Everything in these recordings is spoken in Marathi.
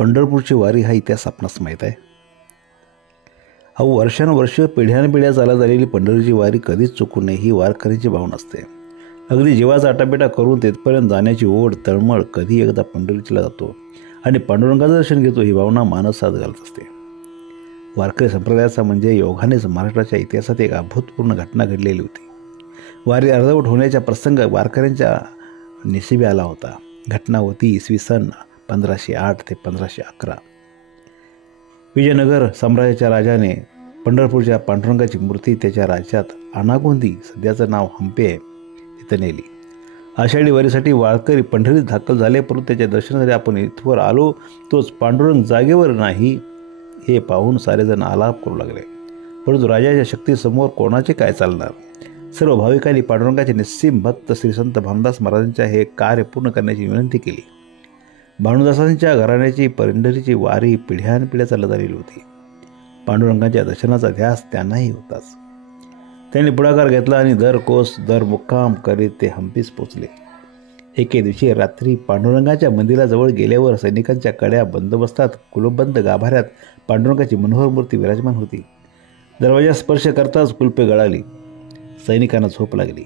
पंढरपूरची वारी हा इतिहास आपणास माहीत आहे. अहो, वर्षानुवर्ष पिढ्यानपिढ्या चालत आलेली पंढरीची वारी कधीच चुकू नये ही वारकऱ्यांची भावना असते. अगदी जीवाचा आटापिटा करून तिथपर्यंत जाण्याची ओढ तळमळ कधी एकदा पंढरीला जातो आणि पांडुरंगाचं दर्शन घेतो ही भावना मानसात घालत असते. वारकरी संप्रदायाचा म्हणजे योगानेच महाराष्ट्राच्या इतिहासात एक अभूतपूर्व घटना घडलेली होती. वारी अर्धवट होण्याचा प्रसंग वारकऱ्यांच्या नशिबी आला होता. घटना होती इसवी सन 1508 ते 1511. विजयनगर साम्राज्याच्या राजाने पंढरपूरच्या पांडुरंगाची मूर्ती त्याच्या राज्यात आनागोंदी, सध्याचं नाव हंपी आहे, तिथं नेली. आषाढी वारीसाठी वारकरी पंढरीत दाखल झाले, परंतु त्याच्या दर्शनासाठी आपण इथवर आलो तोच पांडुरंग जागेवर नाही हे पाहून सारेजण आलाप करू लागले. परंतु राजाच्या शक्तीसमोर कोणाचे काय चालणार. सर्व भाविकांनी पांडुरंगाचे निस्सीम भक्त श्री संत भानुदास महाराजांच्या हे कार्य पूर्ण करण्याची विनंती केली. भानुदासांच्या घराण्याची पंढरीची वारी पिढ्यानपिढ्या चालत आलेली होती. पांडुरंगाच्या दर्शनाचा ध्यास त्यांनाही होताच. त्यांनी पुढाकार घेतला आणि दर कोस दर मुक्काम करीत ते हंपीस पोचले. एके दिवशी रात्री पांडुरंगाच्या मंदिराजवळ गेल्यावर सैनिकांच्या कड्या बंदोबस्तात कुलबंद गाभाऱ्यात पांडुरंगाची मनोहर मूर्ती विराजमान होती. दरवाजा स्पर्श करताच कुलपे गळाली. सैनिकांना झोप लागली.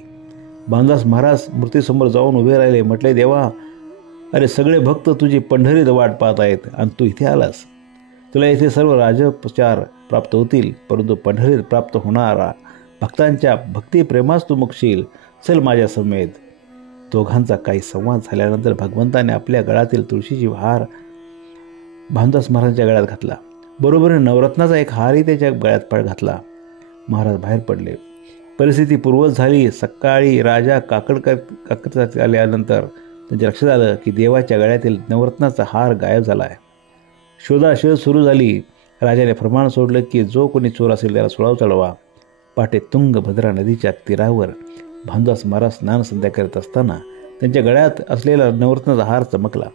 भानुदास महाराज मूर्तीसमोर जाऊन उभे राहिले. म्हटले, देवा, अरे सगळे भक्त तुझी पंढरीत वाट पाहत आहेत आणि तू इथे आलास. तुला इथे सर्व राजोपचार प्राप्त होतील, परंतु पंढरीत प्राप्त होणारा भक्तांच्या भक्तिप्रेमास तू मुकशील. चल माझ्या समेत. दोघांचा काही संवाद झाल्यानंतर भगवंताने आपल्या गळ्यातील तुळशीची हार भानुदास महाराजांच्या गळ्यात घातला. बरोबरीने नवरत्नाचा एक हारही त्याच्या गळ्यात घातला. महाराज बाहेर पडले. परिस्थिती पूर्वत झाली. सकाळी राजा काकड आल्यानंतर त्यांच्या लक्षात आलं की देवाच्या गळ्यातील नवरत्नाचा हार गायब झाला आहे. शोधाशोध सुरू झाली. राजाने फरमान सोडलं की जो कोणी चोर असेल त्याला सुळाव चढवा. पाटे तुंगभद्रा नदीच्या तीरावर भानुदास महाराज स्नान संध्या करत असताना त्यांच्या गळ्यात असलेला नवरत्नाचा हार चमकला.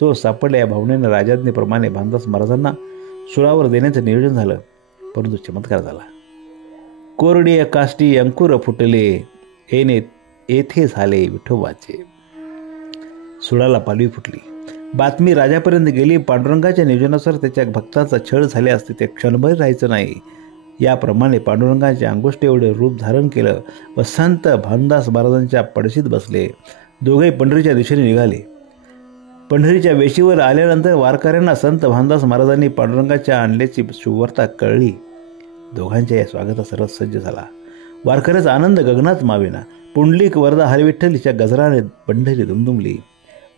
तो सापडला. या भावनेने राजाज्ञेप्रमाणे भानुदास महाराजांना सुळावर देण्याचं नियोजन झालं, परंतु चमत्कार झाला. कोरडी काष्टी अंकुर फुटले, येथे झाले विठोबाचे. सुळाला पालवी फुटली. बातमी राजापर्यंत गेली. पांडुरंगाच्या नियोजनानुसार त्याच्या भक्तांचा छळ झाले असते ते क्षणभर राहायचं नाही. याप्रमाणे पांडुरंगाच्या अंगुष्ठ एवढे रूप धारण केलं व संत भानुदास महाराजांच्या पडशीत बसले. दोघे पंढरीच्या दिशेने निघाले. पंढरीच्या वेशीवर आल्यानंतर वारकऱ्यांना संत भानुदास महाराजांनी पांडुरंगाच्या आणल्याची सुवार्ता कळली. दोघांच्या या स्वागतास रस सज्ज झाला. वारकऱ्याचा आनंद गगनात मावेना. पुंडलिक वरदा हरिविठ्ठलीच्या गजराने पंढरी दुमदुमली.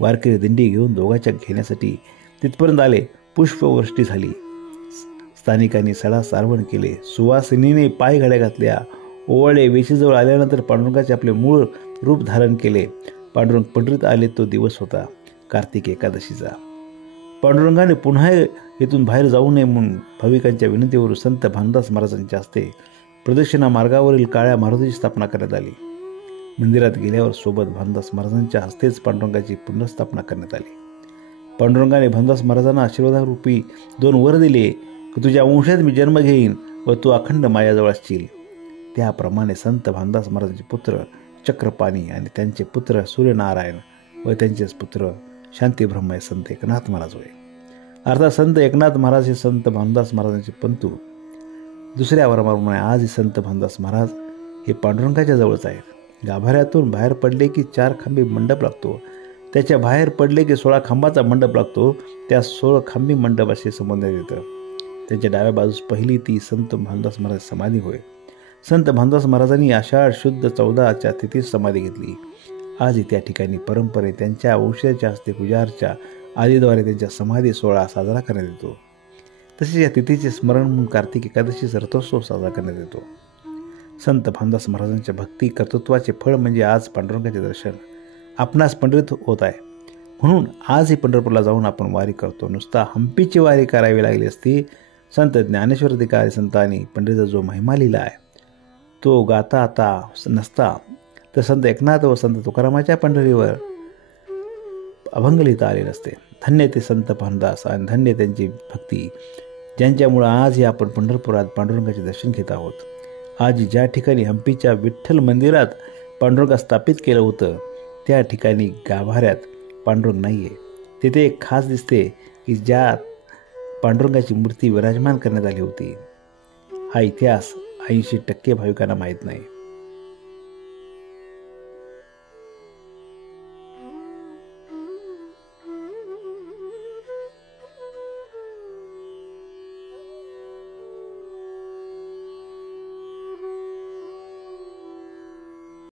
वारकरी दिंडी घेऊन दोघांच्या घेण्यासाठी तिथपर्यंत आले. पुष्पवृष्टी झाली. स्थानिकांनी सडा सारवण केले. सुवासिनीने पाय घड्या घातल्या. ओवाळे वेशीजवळ आल्यानंतर पांडुरंगाचे आपले मूळ रूप धारण केले. पांडुरंग पंढरीत आले. तो दिवस होता कार्तिक एकादशीचा. पांडुरंगाने पुन्हा येथून बाहेर जाऊ नये म्हणून भाविकांच्या विनंतीवरून संत भानुदास महाराजांच्या हस्ते प्रदक्षिणा मार्गावरील काळ्या मारुतीची स्थापना करण्यात आली. मंदिरात गेल्यावर सोबत भानुदास महाराजांच्या हस्तेच पांडुरंगाची पुनर्स्थापना करण्यात आली. पांडुरंगाने भानुदास महाराजांना आशीर्वादारूपी 2 वर दिले की तुझ्या वंशात मी जन्म घेईन व तू अखंड माझ्याजवळ असशील. त्याप्रमाणे संत भानुदास महाराजांचे पुत्र चक्रपाणी आणि त्यांचे पुत्र सूर्यनारायण व त्यांचेच पुत्र शांतीब्रह्म संत एकनाथ महाराज होय. अर्थात संत एकनाथ महाराज हे संत भानुदास महाराजांचे पंतू. दुसऱ्या वरमाप्रमाणे आज हे संत भानुदास महाराज हे पांडुरंगाच्या जवळच आहेत. गाभाऱ्यातून बाहेर पडले की 4 खांबी मंडप लागतो. त्याच्या बाहेर पडले की 16 खांबाचा मंडप लागतो. त्या 16 खांबी मंडप असे संबोधण्यात येतं. त्याच्या डाव्या बाजूस पहिली ती संत भानुदास महाराज समाधी होय. संत भानुदास महाराजांनी आषाढ शुद्ध 14च्या तिथीस समाधी घेतली. आजही त्या ठिकाणी परंपरे त्यांच्या वंशाच्या हस्ते पूजार्चा आदीद्वारे त्यांच्या समाधी सोहळा साजरा करण्यात येतो. तसेच या तिथीचे स्मरण म्हणून कार्तिक एकादशीचा रथोत्सव साजरा करण्यात येतो. संत भानुदास महाराजांच्या भक्ती कर्तृत्वाचे फळ म्हणजे आज पांडुरंगाचे दर्शन आपणास पंढरीत होत आहे. म्हणून आजही पंढरपूरला जाऊन आपण वारी करतो. नुसता हंपीची वारी करावी लागली असती. संत ज्ञानेश्वर अधिकारी संतांनी पंढरीचा जो महिमा लिहिला आहे तो गाता आता नसता तर संत एकनाथ व संत तुकारामाच्या पंढरीवर अभंग लिहिता आले नसते. धन्य ते संत भानुदास आणि धन्य त्यांची भक्ती ज्यांच्यामुळं आजही आपण पंढरपुरात पांडुरंगाचे दर्शन घेत आहोत. आज ज्या ठिकाणी हंपीच्या विठ्ठल मंदिरात पांडुरंगा स्थापित केलं होतं त्या ठिकाणी गाभाऱ्यात पांडुरंग नाही आहे. तिथे एक खास दिसते की ज्यात पांडुरंगाची मूर्ती विराजमान करण्यात आली होती. हा इतिहास 80% भाविकांना माहीत नाही.